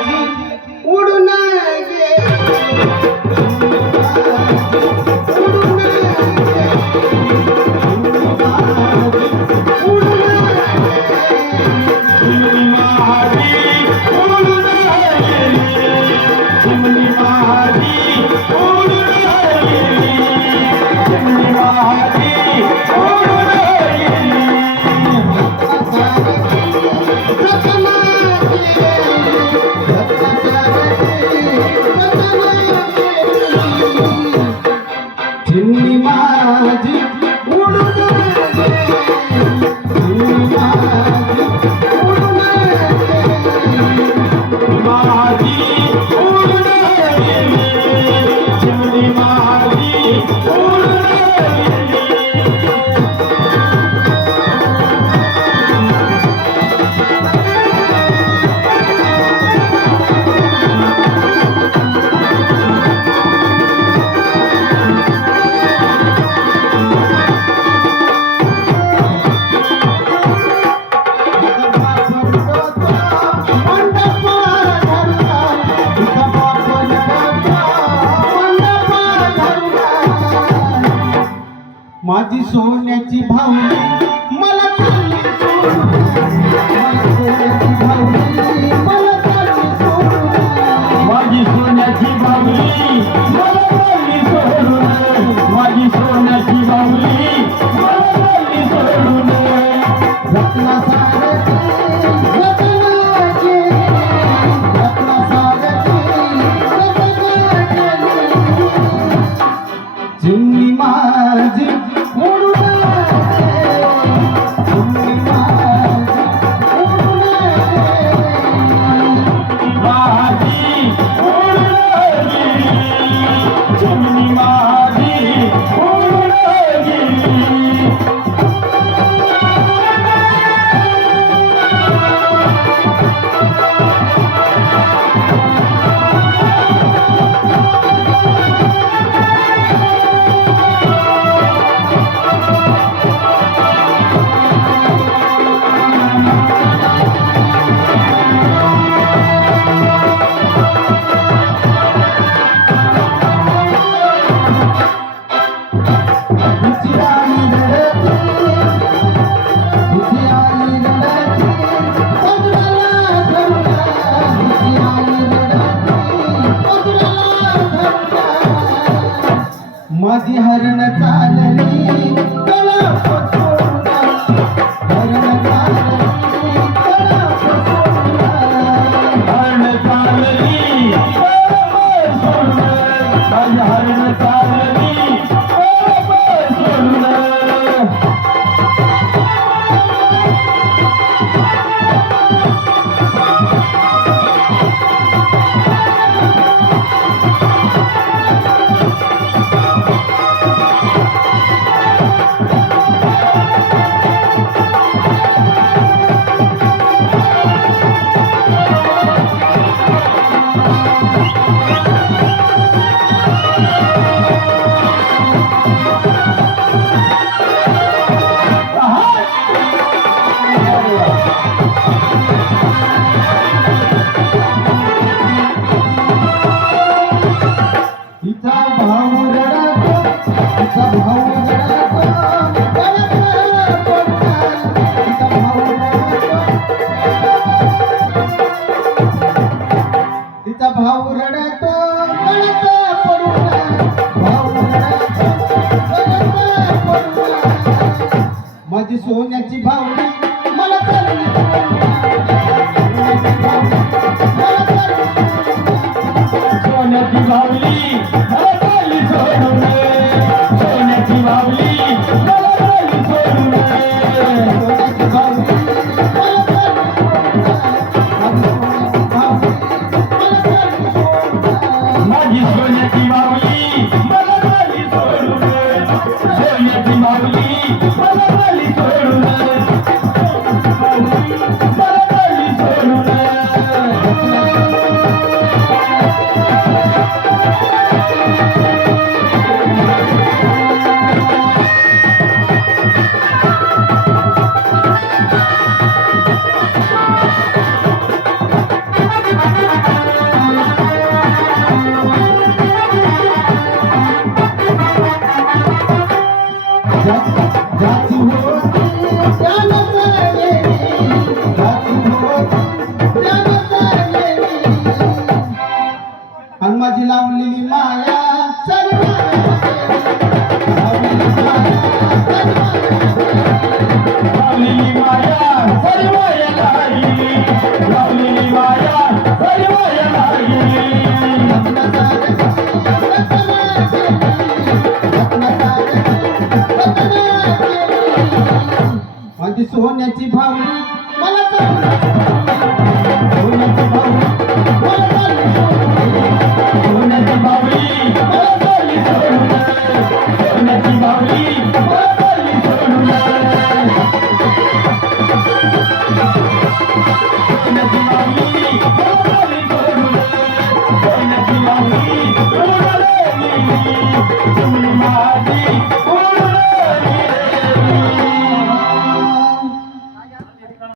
माझी उडून माझी सोन्याची भावली मला चालली सोडून, माझी सोन्याची भावली मला चालली सोडून, माझी सोन्याची भावली मला चालली सोडून, माझी सोन्याची भावली मला चालली सोडून. रत्ना सारखी रत्नाची, रत्ना सारखी रत्नाची चिमणी माझी माझी हरण चालली कला पसोडा, हरण चालली कला पसोडा, हरण चालली कला पसोडा, माझी हरण चालली कला पसोडा. भाऊ रडतो गळत पडून, भाऊ रडतो गळत पडून, माझी सोन्याची भावली मला चालली सोन्याची भावली मला चालली सोडून, सोन्याची भावली मला चालली सोडून, सोन्याची भावली माझी सोन्याची बावली मला चालली सोडून, सोन्याची बावली मला चालली सोडून, मला चालली सोडून. जाती होती त्यानंतर जाती होती त्यानंतर आणि माझी लावलेली माया सर्व लावलेली माया सर्व लागली लावलेली माया सर्व लागली माझी सोन्याची भावनी मला